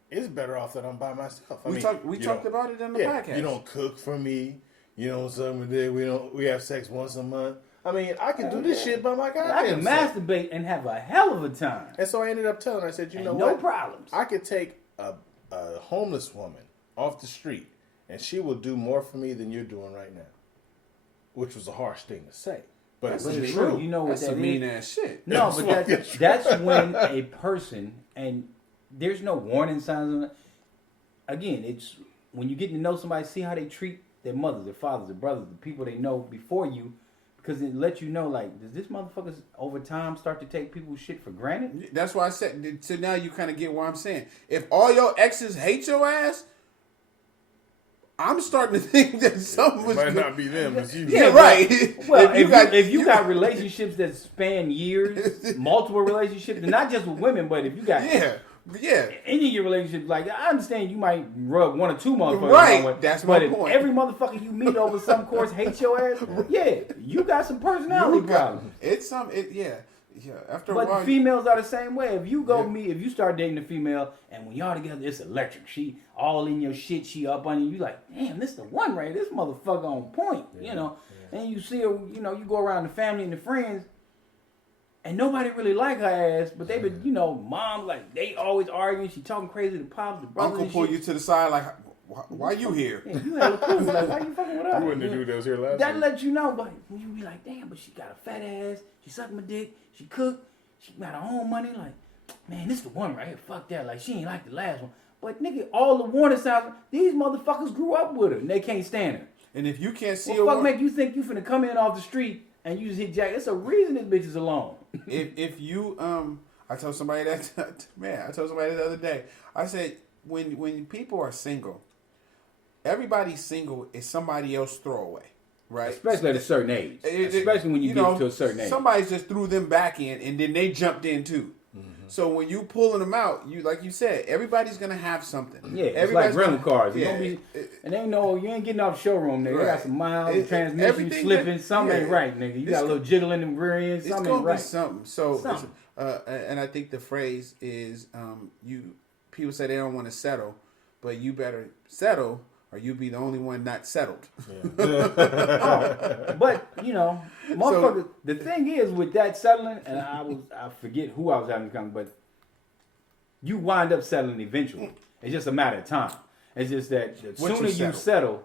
it's better off that I'm by myself. We talked about it in the podcast. You don't cook for me. You know something we have sex once a month. I mean, I can do this shit by my goddamn I can masturbate and have a hell of a time. And so I ended up telling her, I said, you know what? No problems. I could take a homeless woman off the street and she will do more for me than you're doing right now. Which was a harsh thing to say. But it's true. You know what that's that some mean ass shit. No, but that's when a person, and there's no warning signs on it. Again, it's when you get to know somebody, see how they treat their mothers, their fathers, their brothers, the people they know before you, because it lets you know, like, does this motherfucker over time start to take people's shit for granted? That's why I said, so now you kind of get what I'm saying. If all your exes hate your ass, I'm starting to think that something was might not be them, it's you. Yeah, right. Well, if you got relationships that span years, multiple relationships, and not just with women, but if you got any of your relationships, like, I understand you might rub one or two motherfuckers, right? That's my point. But if every motherfucker you meet over some course hates your ass, you got some personality problems. Yeah, after a but while, females are the same way. If you if you start dating a female and when y'all together, it's electric. She all in your shit. She up on you. You like, damn, this the one right. This motherfucker on point. You know. And you see her. You know, you go around the family and the friends, and nobody really like her ass. But they been, you know, mom like they always arguing. She talking crazy to pops, the brothers. Uncle pull you to the side like, why you here? Yeah, you hella cool. Like, why you fucking with us? You wouldn't have do that was here last That week. lets you know, but when you be like, damn, but she got a fat ass. She sucked my dick. She cooked. She got her own money. Like, man, this the one right here. Fuck that. Like, she ain't like the last one. But nigga, all the warning signs, these motherfuckers grew up with her and they can't stand her. And if you can't see what the fuck make you think you finna come in off the street and you just hit Jack? It's a reason this bitch is alone. if you I told somebody that the other day. I said when people are single, everybody single is somebody else throwaway, right? Especially at a certain age. Especially when you get to a certain age. Somebody just threw them back in and then they jumped in too. Mm-hmm. So when you pulling them out, you like you said, everybody's gonna have something. Yeah, it's like rental cars. You ain't getting off the showroom, nigga. Right. You got some miles, transmission slipping, something ain't right, nigga. You got a little jiggle in the rear end, something ain't right. It's gonna be something. So, and I think the phrase is, people say they don't want to settle, but you better settle or you be the only one not settled. Yeah. But you know, motherfucker. The thing is with that settling, and I forget who I was having to come, but you wind up settling eventually. It's just a matter of time. It's just that the sooner you settle,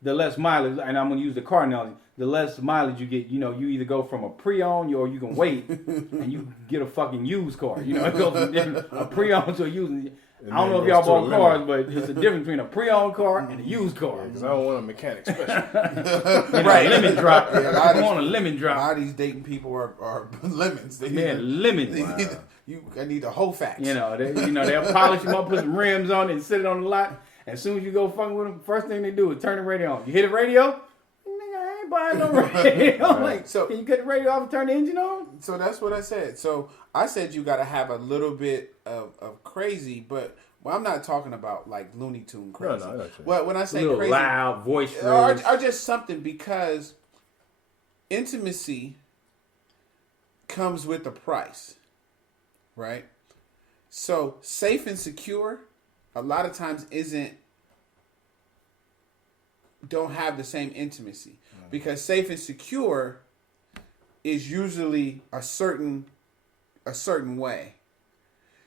the less mileage. And I'm gonna use the car analogy. The less mileage you get, you know, you either go from a pre-owned or you can wait and you get a fucking used car. You know, it goes from a pre-owned to a used. I don't know if y'all bought cars, but it's a difference between a pre-owned car and a used car. Because I don't want a mechanic special. Right, lemon drop. I want a lemon drop. A lot of these dating people are lemons. Lemons. I need the whole facts. They'll polish them up, put some rims on it, and sit it on the lot. As soon as you go fucking with them, first thing they do is turn the radio on. You hit the radio? I ain't buying no radio. Right. Like, so can you cut the radio off and turn the engine on? So that's what I said. So I said you got to have a little bit of crazy, but I'm not talking about like Looney Tune crazy. No, well, when I say a crazy, loud voice, or just something, because intimacy comes with a price, right? So safe and secure, a lot of times don't have the same intimacy, because safe and secure is usually a certain way.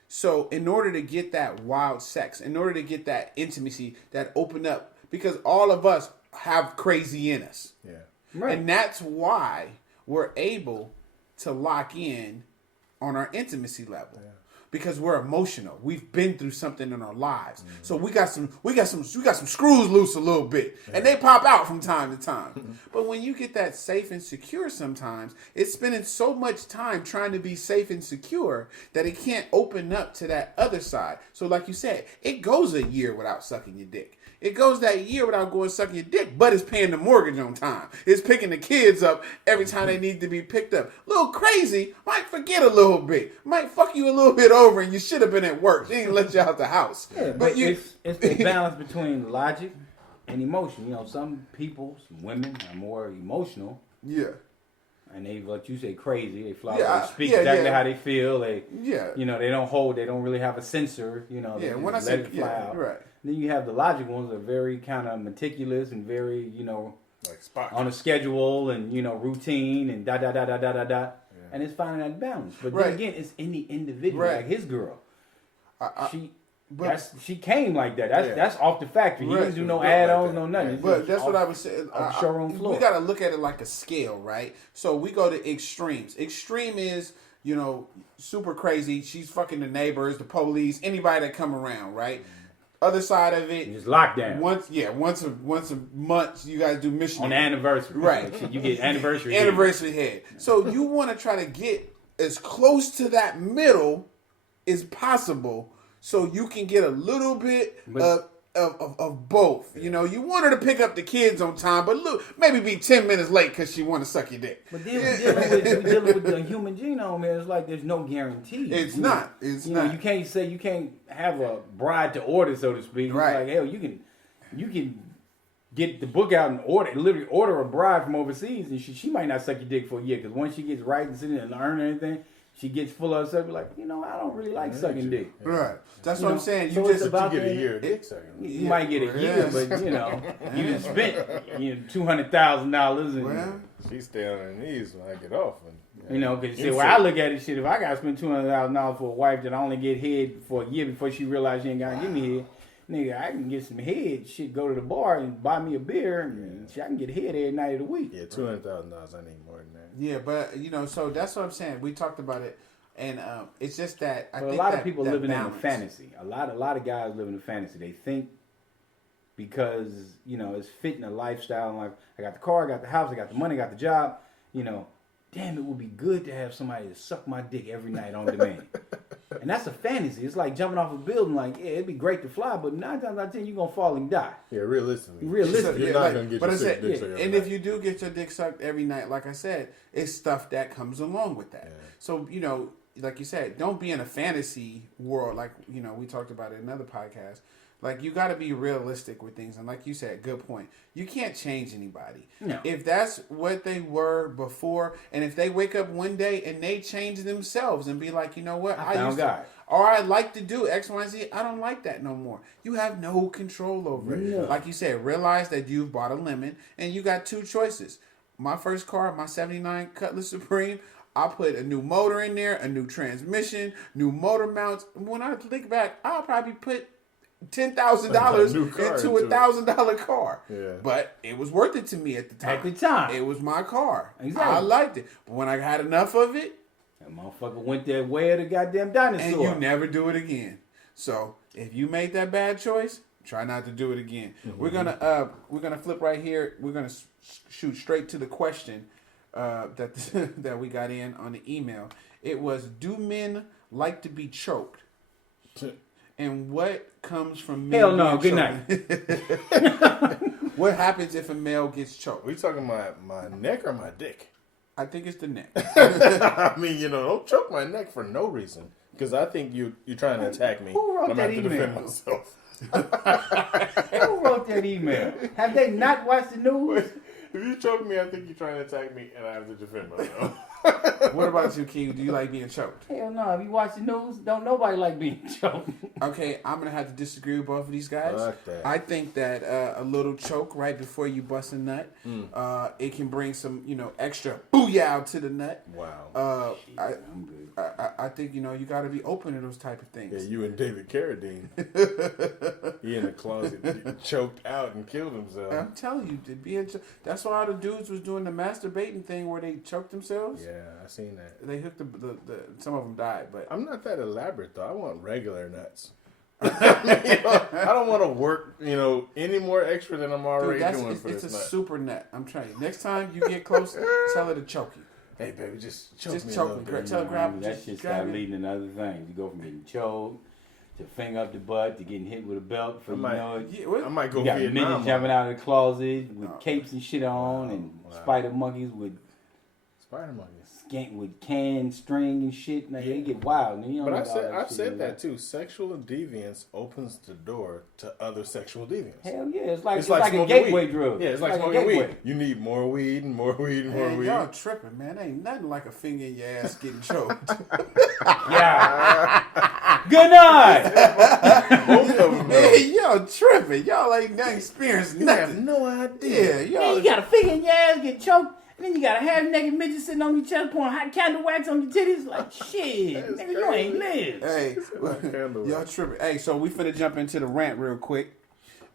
So in order to get that wild sex, in order to get that intimacy, that open up, because all of us have crazy in us. Yeah. Right. And that's why we're able to lock in on our intimacy level. Yeah. Because we're emotional. We've been through something in our lives. Mm-hmm. So we got some screws loose a little bit. Yeah. And they pop out from time to time. Mm-hmm. But when you get that safe and secure sometimes, it's spending so much time trying to be safe and secure that it can't open up to that other side. So like you said, it goes a year without sucking your dick. It goes that year without going sucking your dick, but it's paying the mortgage on time. It's picking the kids up every time they need to be picked up. A little crazy, might forget a little bit, might fuck you a little bit over, and you should have been at work. They didn't let you out the house. Yeah, but it's the balance between logic and emotion. You know, some people, some women are more emotional. Yeah. And they, like you say, crazy. They fly. They speak exactly how they feel. They, they don't really have a censor. You know, they when I let it fly out. Right. Then you have the logic ones that are very kind of meticulous and very, like Spock. On a schedule and, routine and da. Yeah. And it's finding that balance. But then again, it's in the individual, like his girl. She came like that. That's off the factory. He didn't do no add-ons, no nothing. But that's what I was saying. Off the showroom floor. We got to look at it like a scale, right? So we go to extremes. Extreme is, super crazy. She's fucking the neighbors, the police, anybody that come around, right? Other side of it, it's lockdown. Once a month, you guys do mission on the anniversary, right? You get anniversary head. So you want to try to get as close to that middle as possible, so you can get a little bit of both. You want her to pick up the kids on time, but look, maybe be 10 minutes late because she want to suck your dick. But then we're dealing with the human genome, man. It's like there's no guarantee. It's not. You can't have a bride to order, so to speak. Right. It's like, hell, you can get the book out and literally order a bride from overseas, and she might not suck your dick for a year because once she gets right and sitting and learn anything, she gets full of herself. Like, I don't really like sucking dick. Yeah. Right. That's what I'm saying. You so just about you get a year of dick sucking. You might get a year, but you just spent $200,000 and. Well, she stay on her knees when I get off. Because see, where I look at it, shit, if I got to spend $200,000 for a wife that I only get head for a year before she realizes she ain't got to give me head, nigga, I can get some head, shit, go to the bar and buy me a beer, and shit, I can get head every night of the week. Yeah, $200,000, I need more than that. Yeah, but, so that's what I'm saying. We talked about it, and it's just that I think a lot of people living balance. in a fantasy. A lot of guys live in a fantasy. They think because, it's fitting a lifestyle, like, I got the car, I got the house, I got the money, I got the job, damn, it would be good to have somebody to suck my dick every night on demand. And that's a fantasy. It's like jumping off a building. Like, yeah, it'd be great to fly, but 9 times out of 10, you're going to fall and die. Yeah, realistically. You're not going to get your dick sucked every and night. if you do get your dick sucked every night, like I said, it's stuff that comes along with that. Yeah. So, like you said, don't be in a fantasy world like, we talked about it in another podcast. Like, you got to be realistic with things. And like you said, good point. You can't change anybody. No. If that's what they were before, and if they wake up one day and they change themselves and be like, you know what? I like to do X, Y, and Z. I don't like that no more. You have no control over it. Yeah. Like you said, realize that you've bought a lemon and you got 2 choices. My first car, my 79 Cutlass Supreme, I put a new motor in there, a new transmission, new motor mounts. When I think back, I'll probably put $10,000 into a $1,000 car. Yeah. But it was worth it to me at the time. It was my car. Exactly. I liked it. But when I had enough of it, that motherfucker went that way of the goddamn dinosaur. And you never do it again. So if you made that bad choice, try not to do it again. Mm-hmm. We're gonna flip right here. We're gonna shoot straight to the question that we got in on the email. It was, do men like to be choked? And what comes from men? Hell no, good night. What happens if a male gets choked? Are we talking my neck or my dick? I think it's the neck. I mean, don't choke my neck for no reason. Because I think you're trying to attack me. Who wrote that email? Defend myself. Who wrote that email? Have they not watched the news? If you choke me, I think you're trying to attack me, and I have to defend myself. What about you, King? Do you like being choked? Hell no. If you watch the news, don't nobody like being choked. Okay, I'm going to have to disagree with both of these guys. I think that a little choke right before you bust a nut, it can bring some, extra booyah to the nut. Wow. I'm good. I think, you got to be open to those type of things. Yeah, you and David Carradine. He in the closet choked out and killed himself. I'm telling you, that's why all the dudes was doing the masturbating thing where they choked themselves. Yeah, I seen that. They hooked some of them died, but I'm not that elaborate though. I want regular nuts. I don't want to work, any more extra than I'm already doing for this nut. It's a super nut. I'm trying. Next time you get close, tell her to choke you. Hey, baby, just choke me. Tell her grab. That shit start leading to other things. You go from getting choked to finger up the butt to getting hit with a belt. I might go you got Vietnam. Midgets jumping out of the closet with capes and shit on, and spider monkeys with with canned string and shit. Like, they get wild. But I've said that too. Sexual deviance opens the door to other sexual deviance. Hell yeah, it's like a gateway drug. Yeah, it's like smoking weed. You need more weed and more weed and more weed. Y'all tripping, man. Ain't nothing like a finger in your ass getting choked. Yeah. Good night. Both of them. Man, y'all tripping. Y'all ain't experienced nothing. You have no idea. Yeah, you got a finger in your ass get choked. And then you got a half-naked midget sitting on your chest pouring hot candle wax on your titties. Like, shit, nigga, you ain't live. Hey, y'all tripping. Hey, so we finna jump into the rant real quick.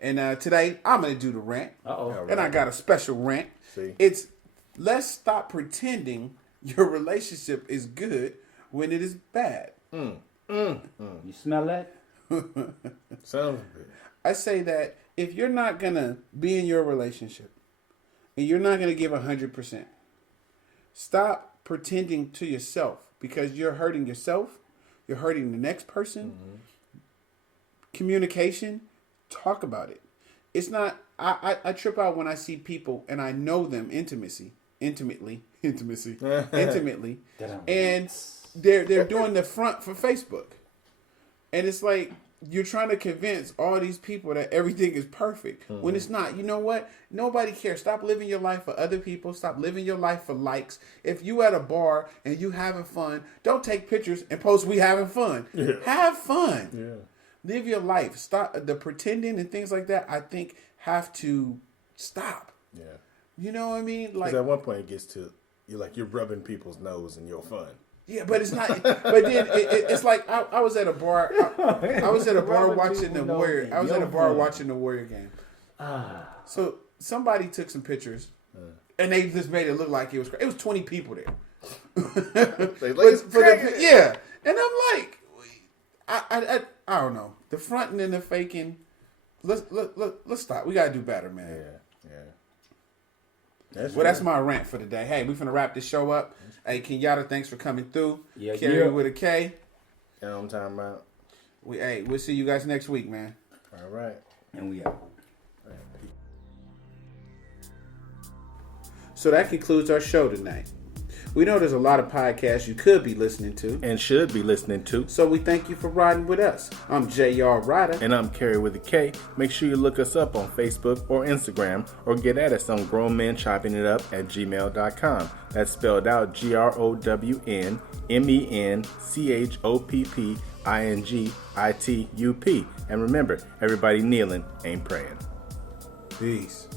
And today, I'm going to do the rant. Uh-oh. And I got a special rant. It's, let's stop pretending your relationship is good when it is bad. You smell that? Sounds good. I say that if you're not going to be in your relationship, and you're not going to give 100%. Stop pretending to yourself because you're hurting yourself. You're hurting the next person. Mm-hmm. Communication, talk about it. It's not, I trip out when I see people and I know them intimately. And they're doing the front for Facebook. And it's like, you're trying to convince all these people that everything is perfect when it's not. You know what? Nobody cares. Stop living your life for other people. Stop living your life for likes. If you at a bar and you having fun, don't take pictures and post we having fun. Yeah. Have fun. Yeah. Live your life. Stop the pretending and things like that. I think have to stop. Yeah. You know what I mean? Like Because at one point it gets to you're rubbing people's nose and you're fun. yeah, but it's not. But then it's like I was at a bar. I was at a bar watching the Warrior. I was at a bar watching the Warrior game. So somebody took some pictures, and they just made it look like it was. It was 20 people there. Yeah, and I'm like, I don't know. The fronting and the faking. Let's stop. We gotta do better, man. Yeah. That's my rant for today. Hey, we finna wrap this show up. Hey, Kenyatta, thanks for coming through. Carry with a K. You know what I'm talking about? We'll see you guys next week, man. All right. And we out. So that concludes our show tonight. We know there's a lot of podcasts you could be listening to. And should be listening to. So we thank you for riding with us. I'm J.R. Ryder. And I'm Carrie with a K. Make sure you look us up on Facebook or Instagram or get at us on grownmenchoppingitup@gmail.com. That's spelled out GROWNMENCHOPPINGITUP. And remember, everybody kneeling ain't praying. Peace.